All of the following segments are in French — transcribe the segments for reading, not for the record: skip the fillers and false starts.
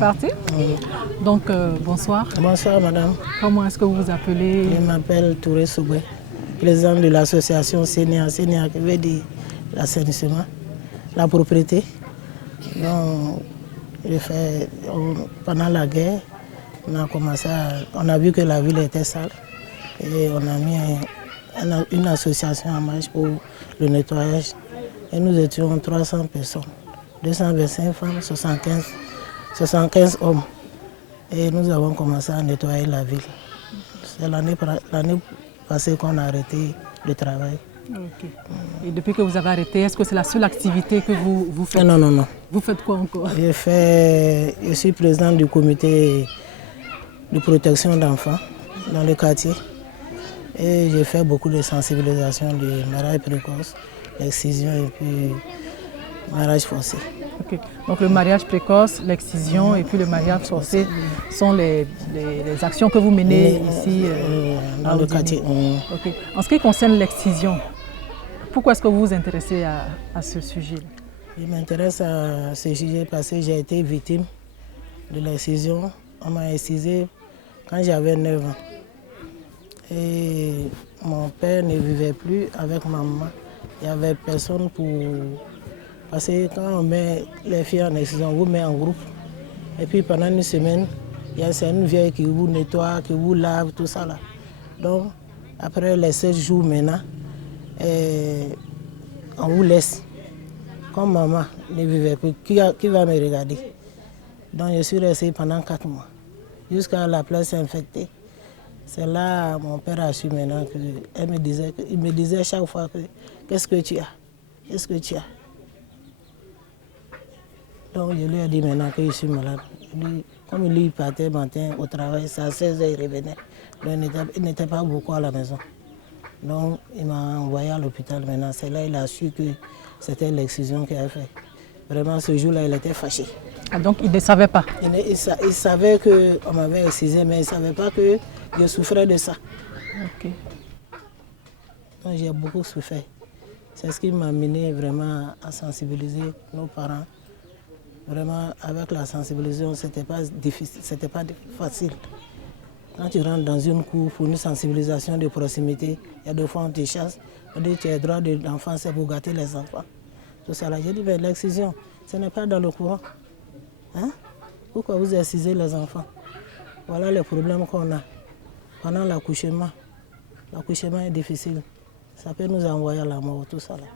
Parti. Donc, bonsoir. Bonsoir madame. Comment est-ce que vous vous appelez? Je m'appelle Touré Soubé, président de l'association Sénéa. Sénéa qui veut dire l'assainissement, la propriété. Donc, pendant la guerre, on a vu que la ville était sale et on a mis une association en marche pour le nettoyage. Et nous étions 300 personnes, 225 femmes, 75 hommes. Et nous avons commencé à nettoyer la ville. C'est l'année passée qu'on a arrêté le travail. Okay. Et depuis que vous avez arrêté, est-ce que c'est la seule activité que vous faites? Non. Vous faites quoi encore? Je suis président du comité de protection d'enfants dans le quartier. Et j'ai fait beaucoup de sensibilisation du mariage précoce, l'excision et puis mariage forcé. Okay. Donc le mariage précoce, l'excision et puis le mariage forcé sont les actions que vous menez ici dans le quartier. Okay. En ce qui concerne l'excision, pourquoi est-ce que vous vous intéressez à ce sujet? Je m'intéresse à ce sujet parce que j'ai été victime de l'excision. On m'a excisé quand j'avais 9 ans. Et mon père ne vivait plus avec ma maman. Il n'y avait personne pour... Parce que quand on met les filles en excision, on vous met en groupe. Et puis pendant une semaine, c'est une vieille qui vous nettoie, qui vous lave, tout ça là. Donc après les 7 jours maintenant, on vous laisse. Comme maman ne vivait plus, qui va me regarder? Donc je suis restée pendant 4 mois, jusqu'à la place infectée. C'est là mon père a su maintenant qu'il me disait chaque fois que qu'est-ce que tu as? Qu'est-ce que tu as? Donc je lui ai dit maintenant que je suis malade. Comme lui partait matin au travail, c'est à 16 h il revenait. Donc il n'était pas beaucoup à la maison. Donc il m'a envoyé à l'hôpital maintenant. C'est là qu'il a su que c'était l'excision qu'il avait fait. Vraiment ce jour-là, il était fâché. Ah, donc il ne savait pas? Il savait qu'on m'avait excisé, mais il ne savait pas que je souffrais de ça. Okay. Donc j'ai beaucoup souffert. C'est ce qui m'a amené vraiment à sensibiliser nos parents. Vraiment, avec la sensibilisation, ce n'était pas difficile, c'était pas facile. Quand tu rentres dans une cour pour une sensibilisation de proximité, il y a des fois on te chasse, on dit que tu as le droit de l'enfant, c'est pour gâter les enfants. Tout ça là, j'ai dit, mais l'excision, ce n'est pas dans le courant. Hein? Pourquoi vous excisez les enfants? Voilà les problèmes qu'on a. Pendant l'accouchement est difficile. Ça peut nous envoyer à la mort, tout ça là.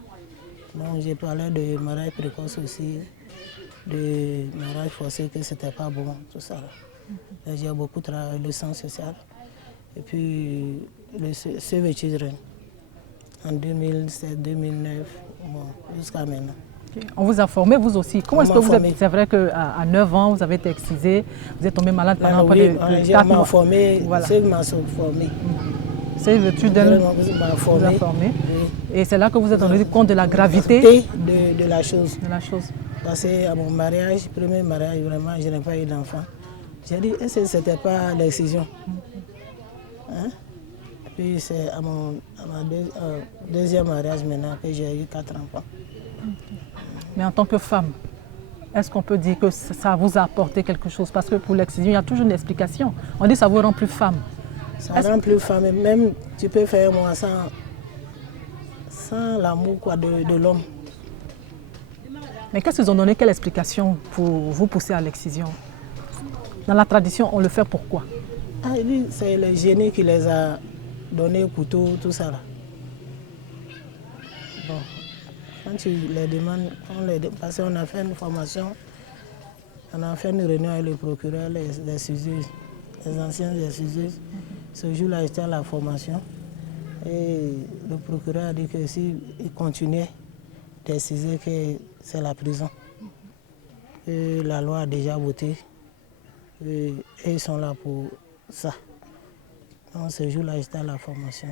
Donc j'ai parlé de mariage précoce aussi, de mariage forcé, que c'était pas bon, tout ça là. J'ai beaucoup travaillé le sens social. Et puis le Save the Children en 2007, 2009, bon, jusqu'à maintenant. Okay. On vous a formé, vous aussi. Comment est-ce que vous êtes? C'est vrai qu'à 9 ans, vous avez été excisé, vous êtes tombé malade pendant près de 4 mois. Formé, voilà. Save m'a formé. Save the Children vous a formé. Oui. Et c'est là que vous êtes rendu compte de la gravité de la chose. De la chose. Parce qu'à mon mariage, premier mariage, vraiment, je n'ai pas eu d'enfant. J'ai dit, est-ce que ce n'était pas l'excision? Hein? Puis c'est à mon deuxième mariage maintenant que j'ai eu 4 enfants. Mais en tant que femme, est-ce qu'on peut dire que ça vous a apporté quelque chose? Parce que pour l'excision, il y a toujours une explication. On dit que ça vous rend plus femme. Ça rend plus femme, et même tu peux faire moi sans l'amour de l'homme. Mais qu'est-ce qu'ils ont donné? Quelle explication pour vous pousser à l'excision? Dans la tradition, on le fait pourquoi? Ah, c'est le génie qui les a donné le couteau, tout ça là. Bon, quand tu les demandes, parce qu'on a fait une formation, on a fait une réunion avec le procureur, les anciens exciseuses. Ce jour-là, j'étais à la formation et le procureur a dit que s'il continuait d'exciser, que c'est la prison. Et la loi a déjà voté et ils sont là pour ça. Donc ce jour-là, j'étais à la formation.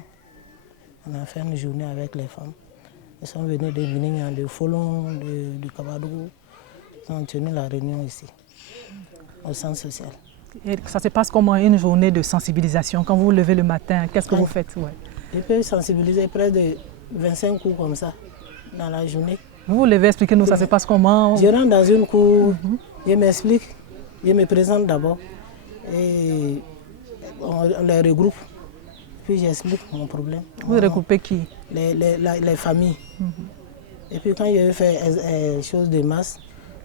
On a fait une journée avec les femmes. Ils sont venus de Bining, de Folon, de Kabadougou. Ils ont tenu la réunion ici, au centre social. Et ça se passe comment une journée de sensibilisation? Quand vous vous levez le matin, qu'est-ce que vous faites? Ouais. Je peux sensibiliser près de 25 coups comme ça dans la journée. Vous vous levez, expliquez-nous, ça se passe comment? Je rentre dans une cour, je m'explique. Je me présente d'abord et on les regroupe. Puis j'explique mon problème. Vous regroupez qui? Les familles. Et puis quand je vais faire chose de masse,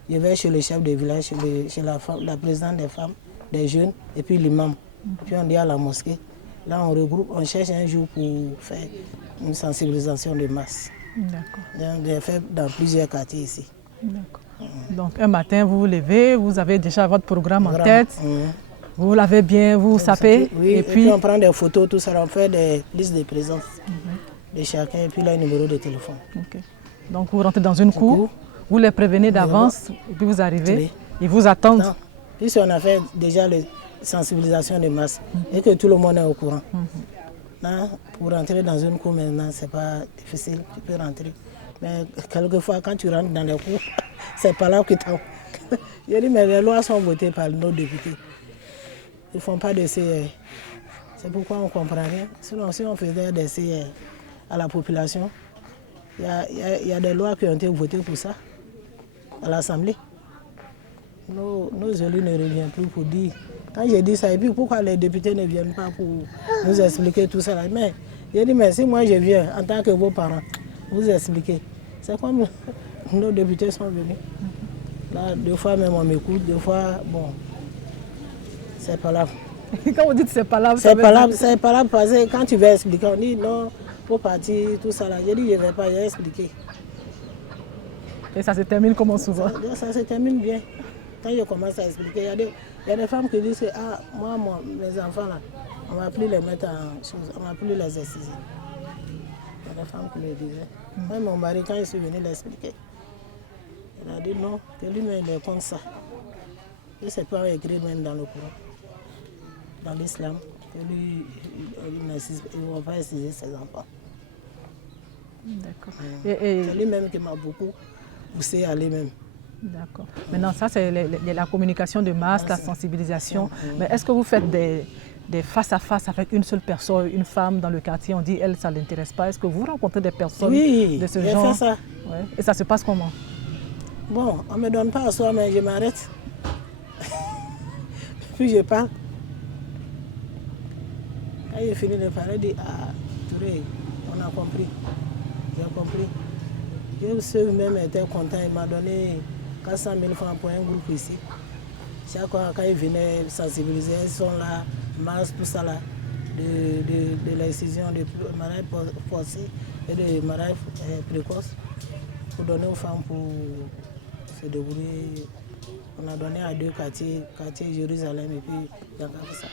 je vais chez le chef de village, chez la présidente des femmes, des jeunes, et puis l'imam. Puis on dit à la mosquée. Là, on regroupe, on cherche un jour pour faire une sensibilisation de masse. D'accord. On l'a fait dans plusieurs quartiers ici. D'accord. Donc un matin, vous vous levez, vous avez déjà votre programme en tête. Vous l'avez bien, vous sapez. Oui, et puis on prend des photos, tout ça, on fait des listes de présence de chacun, et puis là, un numéro de téléphone. Okay. Donc vous rentrez dans une cour, vous les prévenez d'avance, et puis vous arrivez, ils vous attendent. Non. Puis si on a fait déjà la sensibilisation de masse, et que tout le monde est au courant. Là, pour rentrer dans une cour maintenant, c'est pas difficile, tu peux rentrer. Mais quelquefois, quand tu rentres dans les cours, c'est pas là que tu as. Je dis, mais les lois sont votées par nos députés. Ils ne font pas de CR. C'est pourquoi on ne comprend rien. Sinon, si on faisait des CR à la population, il y a des lois qui ont été votées pour ça, à l'Assemblée. Nos élus ne reviennent plus pour dire. Quand j'ai dit ça, et puis pourquoi les députés ne viennent pas pour nous expliquer tout ça là? Mais j'ai dit, mais si moi je viens en tant que vos parents, vous expliquer. C'est comme nos députés sont venus. Là, deux fois même on m'écoute, deux fois, bon, c'est pas là. Quand vous dites c'est pas là, c'est pas là parce que quand tu vas expliquer, on dit non, faut partir, tout ça là. J'ai dit, je ne vais pas, j'ai expliqué. Et ça se termine comment souvent? Ça se termine bien. Quand je commence à expliquer, il y a des femmes qui disent que moi, mes enfants là, on ne va plus les mettre en chose, on ne va plus les exciser. Il y a des femmes qui le disaient. Moi, mon mari, quand je suis venu l'expliquer, il a dit non, que lui-même il est comme ça. Il ne sait pas écrire même dans le Coran, dans l'islam, que lui, il ne va pas exciser ses enfants. D'accord. C'est lui-même qui m'a beaucoup poussé à aller même. D'accord. Maintenant, ça, c'est la communication de masse, la sensibilisation. Mais est-ce que vous faites des face-à-face avec une seule personne, une femme dans le quartier, on dit, elle, ça ne l'intéresse pas. Est-ce que vous rencontrez des personnes de ce genre? Oui, fait ça. Ouais. Et ça se passe comment? Bon, on ne me donne pas à soi, mais je m'arrête. Puis je parle. Quand j'ai fini de parler, je dis, Touré, on a compris. J'ai compris. Je même était content, il m'a donné 400 000 francs pour un groupe ici. Chaque fois, quand ils venaient sensibiliser, ils sont là, masse, tout ça là, de l'incision, de mariage forcé et de mariage précoce, pour donner aux femmes pour se débrouiller. On a donné à 2 quartiers, quartier Jérusalem et puis Yankafissa.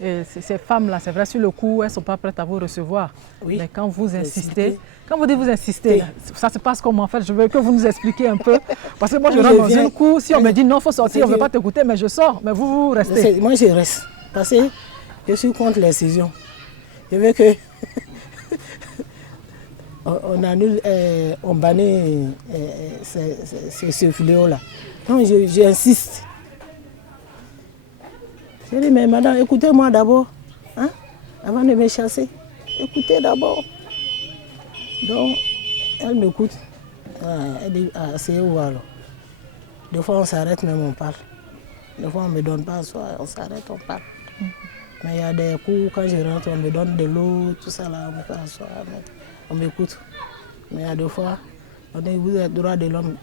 Et ces femmes-là, c'est vrai, sur le coup, elles ne sont pas prêtes à vous recevoir. Oui. Mais quand vous insistez, quand vous dites vous insistez, là, ça se passe comment en fait? Je veux que vous nous expliquiez un peu. Parce que moi, je rentre dans une cour, si on me dit non, il faut sortir, on ne veut pas t'écouter, mais je sors. Mais vous restez. Moi, je reste. Parce que je suis contre l'excision. Je veux que on bannit ce fléau-là. Donc, j'insiste. Je dis, mais madame, écoutez-moi d'abord, hein, avant de me chasser. Écoutez d'abord. Donc, elle m'écoute. Elle dit, c'est où alors? Des fois, on s'arrête, même on parle. Des fois, on ne me donne pas à soi, on s'arrête, on parle. Mais il y a des coups, quand je rentre, on me donne de l'eau, tout ça là, on me fait asseoir, on m'écoute. Mais il y a des fois, on dit, vous êtes droit de l'homme.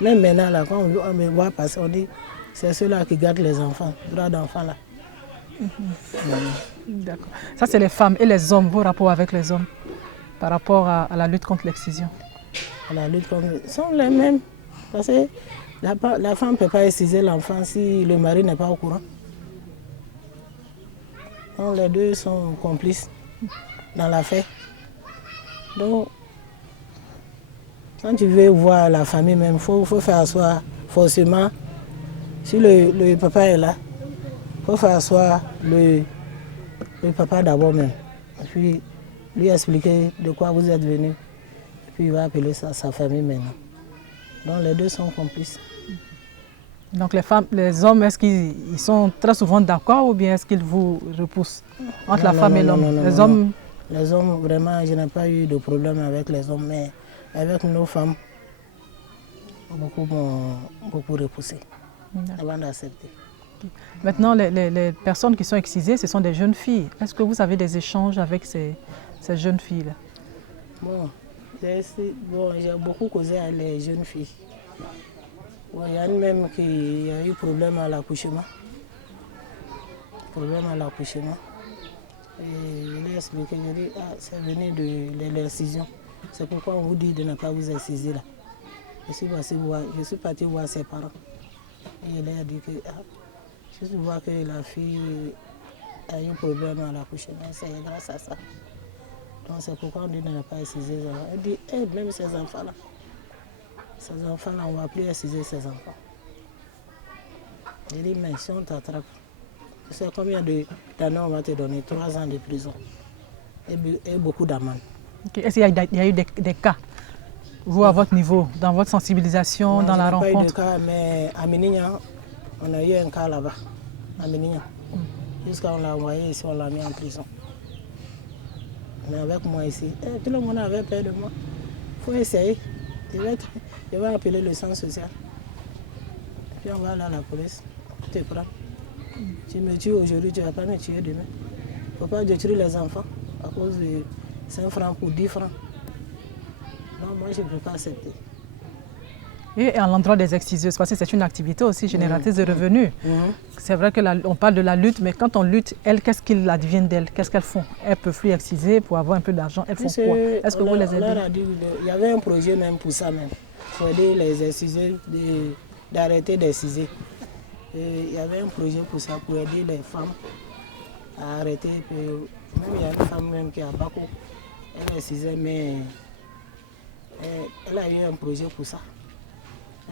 Même maintenant, là, quand on me voit passer, on dit, c'est ceux-là qui gardent les enfants, droit d'enfants là. D'accord. Ça, c'est les femmes et les hommes, vos rapports avec les hommes, par rapport à la lutte contre l'excision. La lutte contre sont les mêmes. Parce que la femme ne peut pas exciser l'enfant si le mari n'est pas au courant. Donc les deux sont complices dans l'affaire. Donc, quand tu veux voir la famille même, il faut faire asseoir forcément. Si le papa est là, il faut faire asseoir le papa d'abord même. Et puis lui expliquer de quoi vous êtes venu. Et puis il va appeler sa famille maintenant. Donc les deux sont complices. Donc les hommes, est-ce qu'ils sont très souvent d'accord ou bien est-ce qu'ils vous repoussent entre la femme et l'homme? Les hommes, vraiment, je n'ai pas eu de problème avec les hommes, mais avec nos femmes, beaucoup m'ont repoussé. avant d'accepter. Maintenant, les personnes qui sont excisées, ce sont des jeunes filles. Est-ce que vous avez des échanges avec ces jeunes filles-là? Bon, j'ai beaucoup causé avec les jeunes filles. Bon, il y a une même qui a eu problème à l'accouchement. Et je lui ai expliqué, je lui ai dit, c'est venu de l'excision. C'est pourquoi on vous dit de ne pas vous exciser là. Je suis parti voir ses parents. Et il a dit que si tu vois que la fille a eu problème à l'accouchement, c'est grâce à ça. Donc c'est pourquoi on dit de ne pas exciser ses enfants. Elle dit, même ces enfants-là, on ne va plus exciser ces enfants. J'ai dit, mais si on t'attrape, tu sais combien d'années on va te donner? 3 ans de prison et beaucoup d'amende. Okay. Est-ce qu'il y a eu des cas, vous à votre niveau, dans votre sensibilisation, dans la rencontre? Il n'y a pas eu de cas, mais à Ménignan, on a eu un cas là-bas, à Ménignan. Jusqu'à on l'a envoyé ici, on l'a mis en prison. Mais avec moi ici, tout le monde avait peur de moi. Il faut essayer. Je vais appeler le centre social. Puis on va aller à la police. Tu te prends. Tu me tues aujourd'hui, tu ne vas pas me tuer demain. Il ne faut pas détruire les enfants à cause de 5 francs pour 10 francs. Non, moi je ne peux pas accepter. Et à l'endroit des exciseuses, parce que c'est une activité aussi génératrice de revenus. C'est vrai qu'on parle de la lutte, mais quand on lutte, elles, qu'est-ce qu'il advient d'elles? Qu'est-ce qu'elles font? Elles ne peuvent plus exciser pour avoir un peu d'argent. Elles font quoi? Est-ce que vous les aidez? Il y avait un projet même pour ça même, pour aider les exciseurs d'arrêter d'exciser. Il y avait un projet pour ça, pour aider les femmes à arrêter. Même il y a une femme même qui a Bako, elle excisait, mais elle a eu un projet pour ça.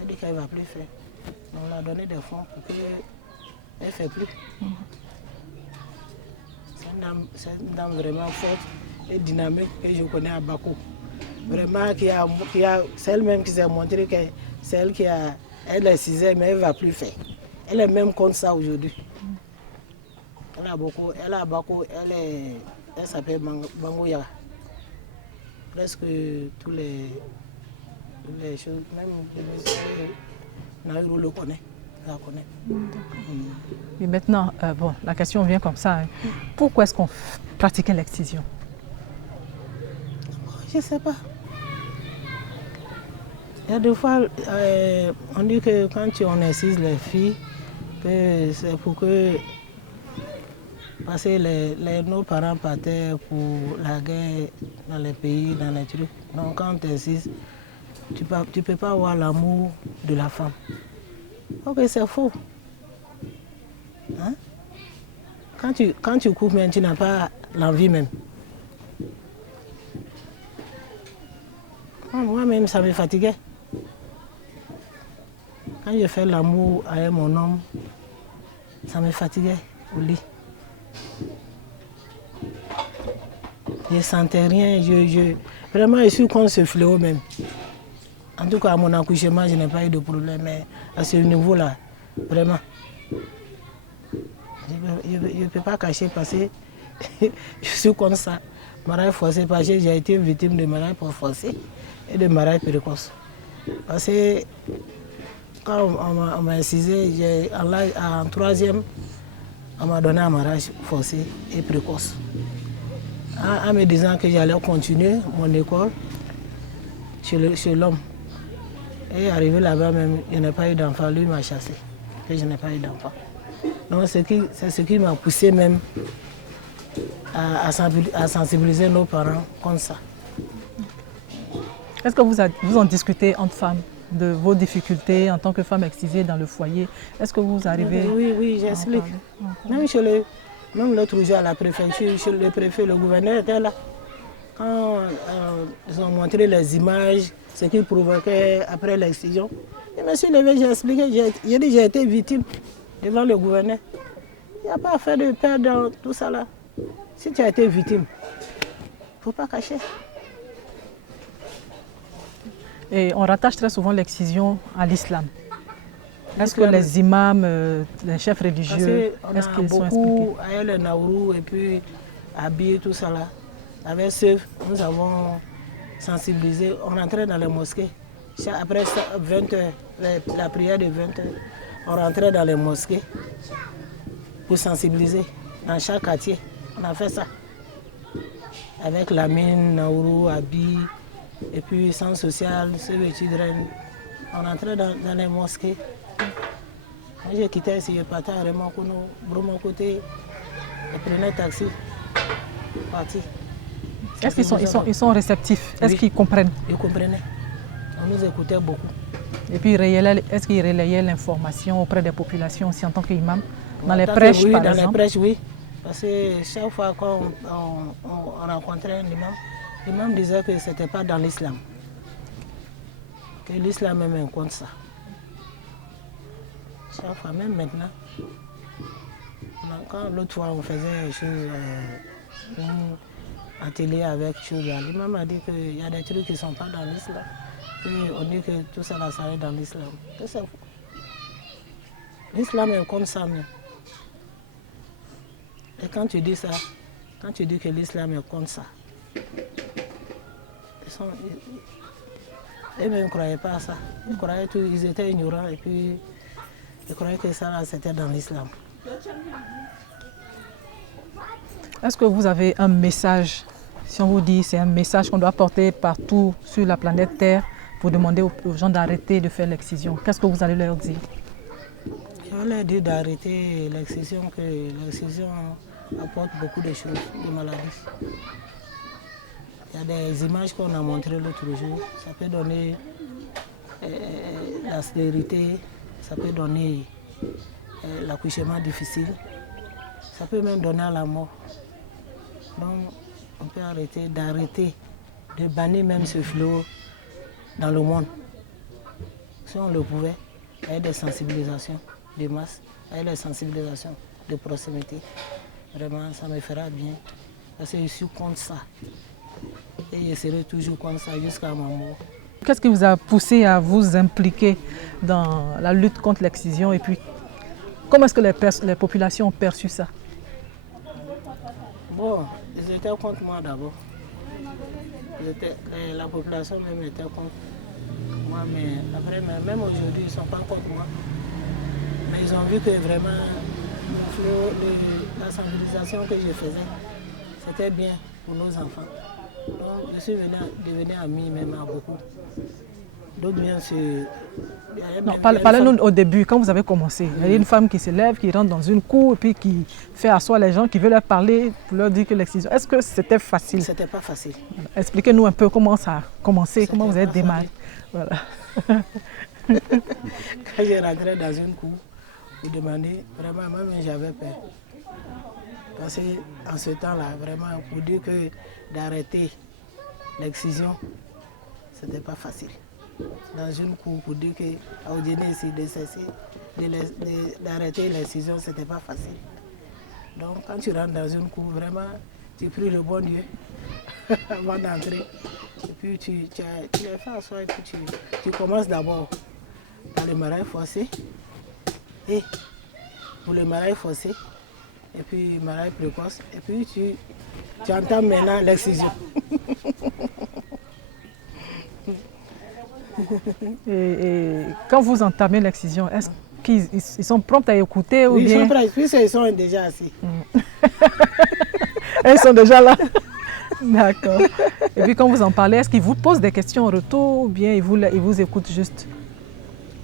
Elle dit qu'elle ne va plus faire. On lui a donné des fonds pour qu'elle ne fait plus. C'est une dame vraiment forte et dynamique que je connais à Bako. Vraiment, c'est elle-même qui s'est montrée que c'est elle qui a... Elle excisait, mais elle ne va plus faire. Elle est même contre ça aujourd'hui. Elle a Bako, elle s'appelle Bangoya. Presque tous les choses, même les messieurs, Naïro le connaît, la connaît. Et maintenant, bon, la question vient comme ça. Hein. Pourquoi est-ce qu'on pratiquait l'excision? Je ne sais pas. Il y a des fois, on dit que quand on excise les filles, c'est pour que... Parce que nos parents partaient pour la guerre dans les pays, dans les trucs. Donc quand tu excises, tu ne peux pas avoir l'amour de la femme. Ok, c'est faux. Hein? Quand tu coupes, même, tu n'as pas l'envie même. Moi-même, ça me fatiguait. Quand je fais l'amour avec mon homme, ça me fatiguait au lit. Je ne sentais rien. Vraiment, je suis contre ce fléau même. En tout cas, à mon accouchement, je n'ai pas eu de problème. Mais à ce niveau-là, vraiment, je ne peux pas cacher parce que je suis comme ça. Mariage forcé, parce que j'ai été victime de mariage forcé et de mariage précoce. Parce que quand on m'a incisé, en 3e, on m'a donné un mariage forcé et précoce. En me disant que j'allais continuer mon école chez l'homme. Et arrivé là-bas même, je n'ai pas eu d'enfant, lui m'a chassé, que je n'ai pas eu d'enfant. Donc c'est ce qui m'a poussé même à sensibiliser nos parents comme ça. Est-ce que vous en discutez entre femmes de vos difficultés en tant que femme excisée dans le foyer? Est-ce que vous arrivez? Oui, j'explique. Même l'autre jour à la préfecture, chez le préfet, le gouverneur était là. Quand ils ont montré les images, ce qui provoquait après l'excision, je me suis levé, j'ai expliqué, j'ai dit j'ai été victime devant le gouverneur. Il n'y a pas à faire de peur dans tout ça là. Si tu as été victime, il ne faut pas cacher. Et on rattache très souvent l'excision à l'islam. Est-ce que les imams, les chefs religieux, est-ce qu'ils sont expliqués? Avec le Naourou et puis Abi et tout ça là, avec ceux, nous avons sensibilisé, on rentrait dans les mosquées. Après 20h, la prière de 20h, on rentrait dans les mosquées pour sensibiliser. Dans chaque quartier, on a fait ça. Avec Lamine, Nauru, Abi, et puis Centre social, Save Children. On rentrait dans les mosquées. Quand j'ai quitté ici, je partais à Remankono, Bromo-Côté, je prenais taxi, parti. Est-ce qu'ils sont réceptifs? Est-ce qu'ils comprennent? Ils comprenaient. On nous écoutait beaucoup. Et puis, est-ce qu'ils relayaient l'information auprès des populations aussi en tant qu'imam? Dans les prêches, oui, par dans exemple? Les prêches, oui. Parce que chaque fois qu'on rencontrait un imam, l'imam disait que ce n'était pas dans l'islam. Que l'islam même compte ça. Chaque fois, même maintenant, quand l'autre fois on faisait des choses, un atelier avec choses, l'imam a dit qu'il y a des trucs qui ne sont pas dans l'islam. On dit que tout ça va s'arrêter dans l'islam. C'est faux. L'islam compte ça même. Et quand tu dis ça, quand tu dis que l'islam compte ça, eux-mêmes ne croyaient pas à ça. Ils étaient ignorants et puis ils croyaient que ça c'était dans l'islam. Est-ce que vous avez un message, si on vous dit c'est un message qu'on doit porter partout sur la planète Terre pour demander aux gens d'arrêter de faire l'excision? Qu'est-ce que vous allez leur dire? Je vais leur dire d'arrêter l'excision, que l'excision apporte beaucoup de choses, de maladies. Il y a des images qu'on a montrées l'autre jour. Ça peut donner la stérilité, ça peut donner l'accouchement difficile, ça peut même donner à la mort. Donc on peut arrêter de bannir même ce fléau dans le monde. Si on le pouvait, il y a des sensibilisations de masse, il y a des sensibilisations de proximité. Vraiment, ça me fera bien. Parce que je suis contre ça. Et je serai toujours contre ça jusqu'à ma mort. Qu'est-ce qui vous a poussé à vous impliquer dans la lutte contre l'excision? Et puis, comment est-ce que les populations ont perçu ça? Bon, ils étaient contre moi d'abord. La population même était contre moi, mais après, même aujourd'hui, ils ne sont pas contre moi. Mais ils ont vu que vraiment, la sensibilisation que je faisais, c'était bien pour nos enfants. Donc, je suis devenu ami même à beaucoup. D'autres bien sûr. Non, parlez-nous au début, quand vous avez commencé. Il y a une femme qui se lève, qui rentre dans une cour et puis qui fait asseoir les gens, qui veut leur parler pour leur dire que l'excision. Est-ce que c'était facile? C'était pas facile. Expliquez-nous un peu comment ça a commencé, comment vous avez démarré. Voilà. Quand j'ai rentré dans une cour, vous demandez, vraiment, moi-même j'avais peur. Parce qu'en ce temps-là, vraiment, pour dire que d'arrêter l'excision, c'était pas facile. Dans une cour, pour dire qu'à Odinesi, de cesser d'arrêter l'excision, c'était pas facile. Donc quand tu rentres dans une cour, vraiment, tu pries le bon Dieu avant d'entrer. Et puis tu les fais asseoir et puis tu commences d'abord par le mariage forcé. Et pour le mariage forcé, et puis mariage précoce, et puis tu entends maintenant l'excision. Et quand vous entamez l'excision, est-ce qu'ils sont prompts à écouter ou oui, bien... ils sont prêts, puisqu'ils sont déjà assis. Ils sont déjà là. D'accord. Et puis quand vous en parlez, est-ce qu'ils vous posent des questions en retour ou bien ils vous écoutent juste?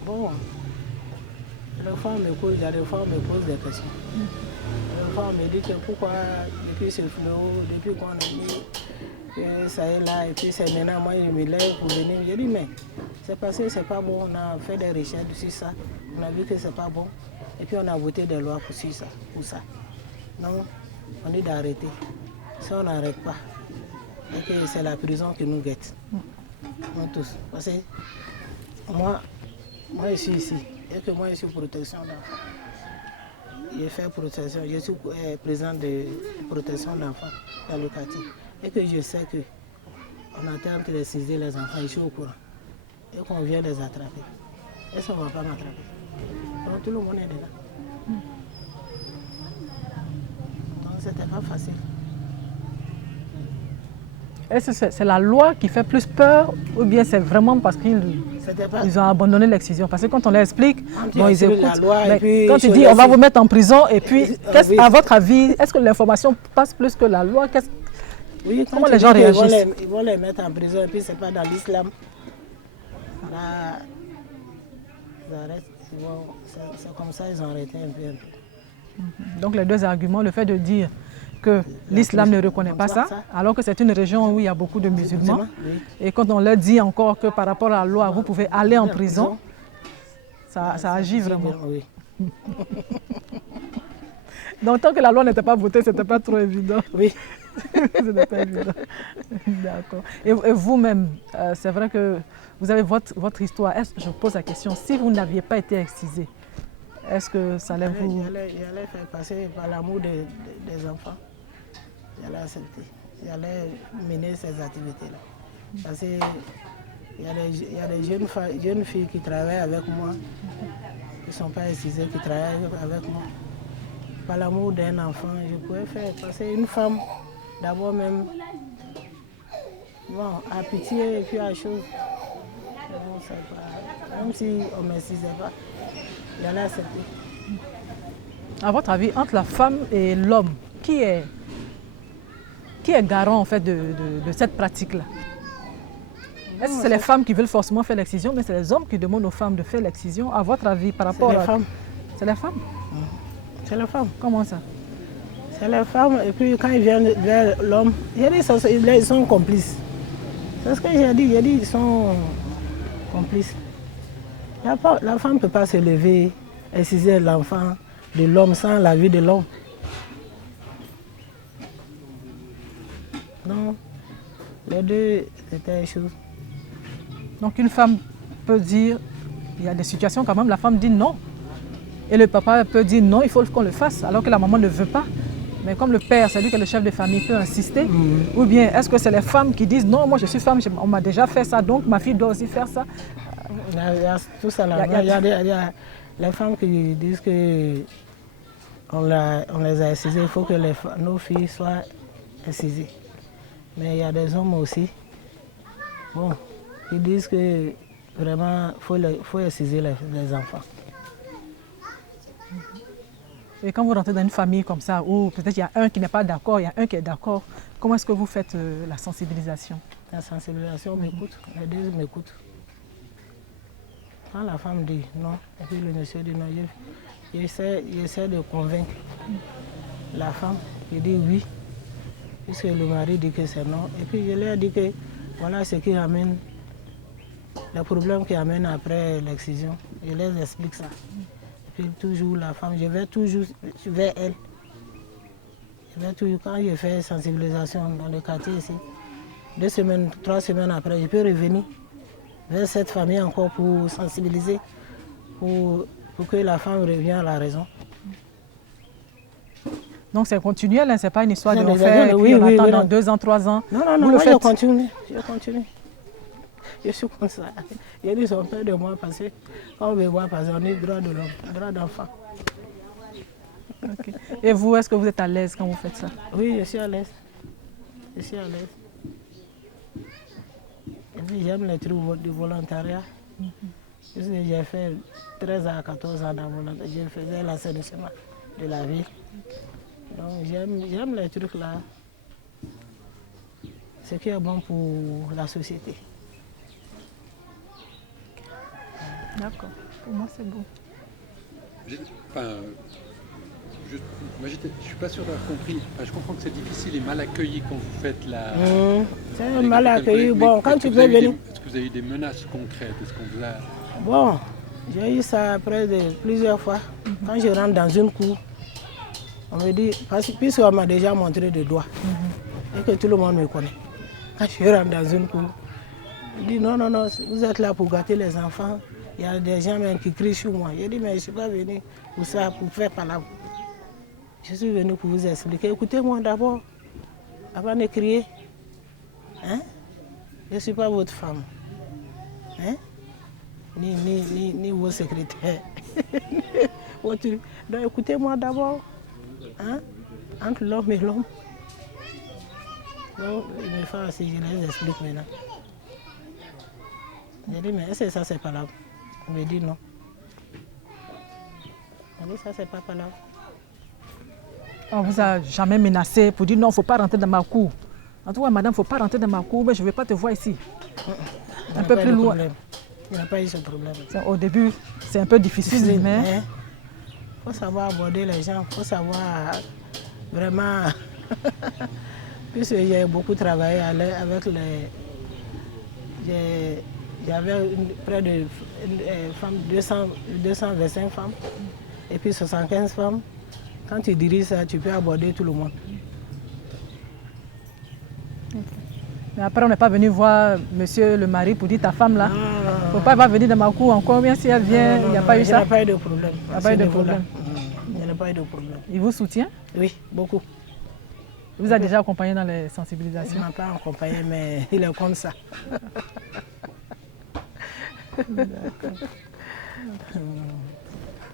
Bon, les fois on me pose des questions. Les fois on me dit que pourquoi depuis ce fléau, depuis qu'on a dit que ça est là et puis c'est maintenant moi je me lève pour venir. Je dis mais c'est parce que c'est pas bon, on a fait des recherches sur ça, on a vu que c'est pas bon et puis on a voté des lois pour ça. Donc on dit d'arrêter. Si on n'arrête pas, et que c'est la prison qui nous guette. Nous tous. Parce que moi je suis ici et que moi je suis protection d'enfants. Je fais protection, je suis président de protection d'enfants dans le quartier. Et que je sais qu'on est en train de saisir les enfants, je suis au courant. Et qu'on vient les attraper. Et ça ne va pas m'attraper. Donc tout le monde est dedans. Donc c'était pas facile. Est-ce que c'est la loi qui fait plus peur ou bien c'est vraiment parce qu'ils ont abandonné l'excision? Parce que quand on leur explique, bon, ils écoutent. Mais quand tu dis on va vous mettre en prison, et puis, à votre avis, est-ce que l'information passe plus que la loi? Oui, comment les gens réagissent? Ils vont les mettre en prison et puis c'est pas dans l'islam. Là, c'est comme ça ils ont arrêté un peu. Donc les deux arguments, le fait de dire que l'islam ne reconnaît pas ça, alors que c'est une région où il y a beaucoup de musulmans. Oui. Et quand on leur dit encore que par rapport à la loi, vous pouvez aller en prison, ça agit vraiment. Oui. Donc tant que la loi n'était pas votée, ce n'était pas trop évident. Oui. Ce n'était pas évident. D'accord. Et vous-même, c'est vrai que vous avez votre histoire. Je pose la question, si vous n'aviez pas été excisé, est-ce que ça allait vous... J'allais faire passer par l'amour des enfants. J'allais accepter. J'allais mener ces activités-là. Parce qu'il y a des jeunes filles qui travaillent avec moi, qui ne sont pas excisées, qui travaillent avec moi. Par l'amour d'un enfant, je pouvais faire passer une femme, d'abord même, bon, à pitié et puis à chose. Même si on ne m'excisait pas, j'allais accepter. À votre avis, entre la femme et l'homme, qui est garant en fait de cette pratique-là? Est-ce que c'est les femmes qui veulent forcément faire l'excision, mais c'est les hommes qui demandent aux femmes de faire l'excision? À votre avis, par rapport à... C'est les femmes. C'est les femmes? C'est les femmes. Comment ça? C'est les femmes, et puis quand ils viennent vers l'homme, ils sont complices. C'est ce que j'ai dit, ils sont complices. La femme ne peut pas se lever, exciser l'enfant de l'homme sans la vie de l'homme. Non, les deux, c'était une chose. Donc une femme peut dire, il y a des situations quand même, la femme dit non. Et le papa peut dire non, il faut qu'on le fasse, alors que la maman ne veut pas. Mais comme le père, c'est lui qui est le chef de famille, peut insister. Ou bien est-ce que c'est les femmes qui disent non, moi je suis femme, on m'a déjà fait ça, donc ma fille doit aussi faire ça? Il y a tout ça là. Il y a les femmes qui disent que on les a excisées, il faut que nos filles soient excisées. Mais il y a des hommes aussi, bon, qui disent que vraiment faut exciser les enfants. Et quand vous rentrez dans une famille comme ça, où peut-être il y a un qui n'est pas d'accord, il y a un qui est d'accord, comment est-ce que vous faites la sensibilisation? La sensibilisation m'écoute, les deux m'écoutent. Quand la femme dit non, et puis le monsieur dit non, j'essaie de convaincre la femme qui dit oui, puisque le mari dit que c'est non. Et puis je leur dis que voilà ce qui amène, le problème qui amène après l'excision. Je leur explique ça. Et puis toujours la femme, je vais toujours vers elle. Quand je fais sensibilisation dans le quartier ici, 2 semaines, 3 semaines après, je peux revenir vers cette famille encore pour sensibiliser, pour que la femme revienne à la raison. Donc c'est continuel, hein? Ce n'est pas une histoire de refaire et puis on attend dans 2 ans, 3 ans. Non, moi je continue. Je suis comme ça. Il y a des gens peur de moi parce que quand on me voit passer, on est droit de l'homme, droit d'enfant. Okay. Et vous, est-ce que vous êtes à l'aise quand vous faites ça? Oui, je suis à l'aise. Et puis j'aime les trucs du volontariat. J'ai fait 13 à 14 ans dans volontariat. Je faisais l'assainissement de la ville. Donc j'aime les trucs là. Ce qui est bon pour la société. D'accord. Pour moi, c'est bon. Moi, je ne suis pas sûr d'avoir compris. Je comprends que c'est difficile et mal accueilli quand vous faites la... c'est mal accueilli. Bon, quand tu peux venir... Est-ce que vous avez eu des menaces concrètes? Est-ce qu'on vous a... Bon, j'ai eu ça après plusieurs fois. Quand je rentre dans une cour, on me dit... Puisqu'on m'a déjà montré des doigts et que tout le monde me connaît. Quand je rentre dans une cour, on dit non, vous êtes là pour gâter les enfants. Il y a des gens même qui crient sur moi. Je dis, mais je ne suis pas venu pour ça, pour faire palabre. Je suis venu pour vous expliquer. Écoutez-moi d'abord, avant de crier. Hein? Je ne suis pas votre femme. Hein? Ni vos secrétaires. Donc écoutez-moi d'abord. Hein? Entre l'homme et l'homme. Donc, mes femmes aussi, je les explique maintenant. J'ai dit, mais est-ce que ça, c'est pas là? On me dit non. On dit, ça, c'est pas là. On vous a jamais menacé pour dire non, il ne faut pas rentrer dans ma cour. En tout cas, madame, il ne faut pas rentrer dans ma cour, mais je ne vais pas te voir ici. Un peu plus loin. Il n'y a pas eu ce problème. Au début, c'est un peu difficile, mais... Il faut savoir aborder les gens, il faut savoir vraiment... Puisque j'ai beaucoup travaillé avec les... J'avais près de femmes, 225 femmes et puis 75 femmes. Quand tu diriges ça, tu peux aborder tout le monde. Mais après, on n'est pas venu voir monsieur le mari pour dire ta femme là. Il ne faut pas venir dans ma cour encore. Bien si elle vient, il n'y a pas eu ça. Il n'y a pas eu de problème. Il n'y a pas eu de problème. Il n'y a pas eu de problème. Il vous soutient? Oui, beaucoup. Il vous a déjà accompagné dans les sensibilisations? Il ne m'a pas accompagné, mais il est comme ça. D'accord.